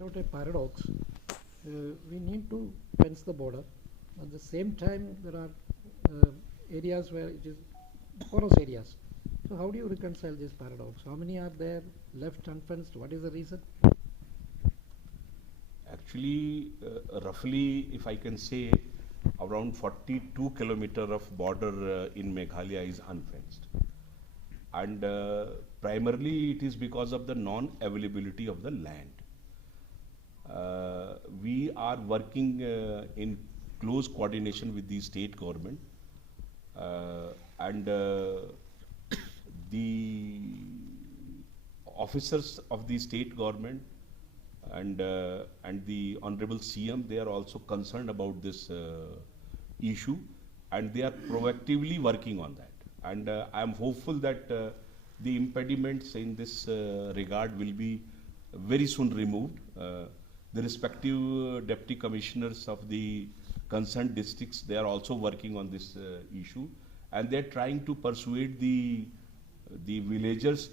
Out a paradox. We need to fence the border. At the same time, there are areas where it is porous areas. So how do you reconcile this paradox? How many are there left unfenced? What is the reason? Actually, roughly, if I can say, around 42 kilometer of border in Meghalaya is unfenced. And primarily it is because of the non-availability of the land. We are working in close coordination with the state government and the officers of the state government and the honorable CM, they are also concerned about this issue, and they are proactively working on that. And I am hopeful that the impediments in this regard will be very soon removed. The respective deputy commissioners of the concerned districts, they are also working on this issue, and they are trying to persuade the villagers,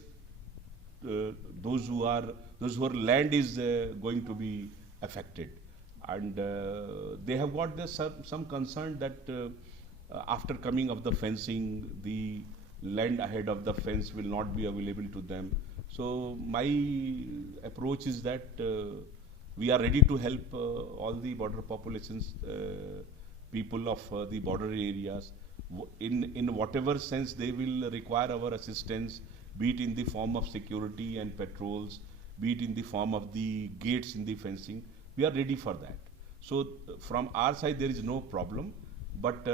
those who are land is going to be affected, and they have got some concern that after coming of the fencing, the land ahead of the fence will not be available to them. So my approach is that we are ready to help all the border populations, people of the border areas, in whatever sense they will require our assistance, be it in the form of security and patrols, be it in the form of the gates in the fencing. We are ready for that. So from our side there is no problem, but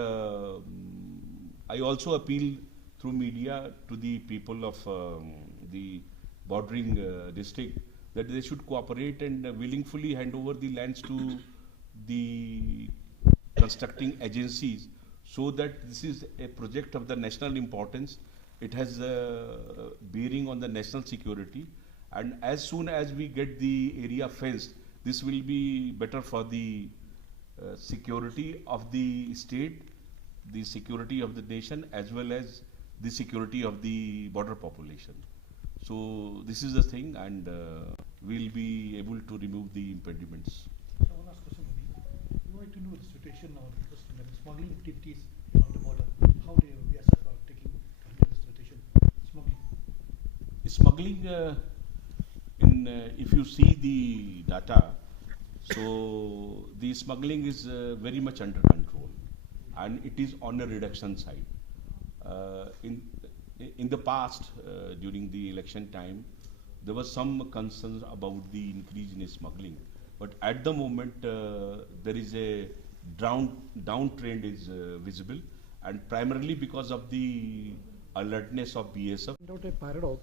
I also appeal through media to the people of the bordering district that they should cooperate and willingly hand over the lands to the constructing agencies, so that this is a project of the national importance. It has bearing on the national security, and as soon as we get the area fenced, this will be better for the security of the state, the security of the nation, as well as the security of the border population. So this is the thing, and we'll be able to remove the impediments. So one last question would be, we wanted to know the situation now because the smuggling activities on the border. How do BSF are taking control of the situation? Smuggling, if you see the data, so the smuggling is very much under control, and it is on a reduction side. In the past, during the election time, there was some concerns about the increase in smuggling, but at the moment there is a downtrend is visible, and primarily because of the alertness of BSF. Out a paradox.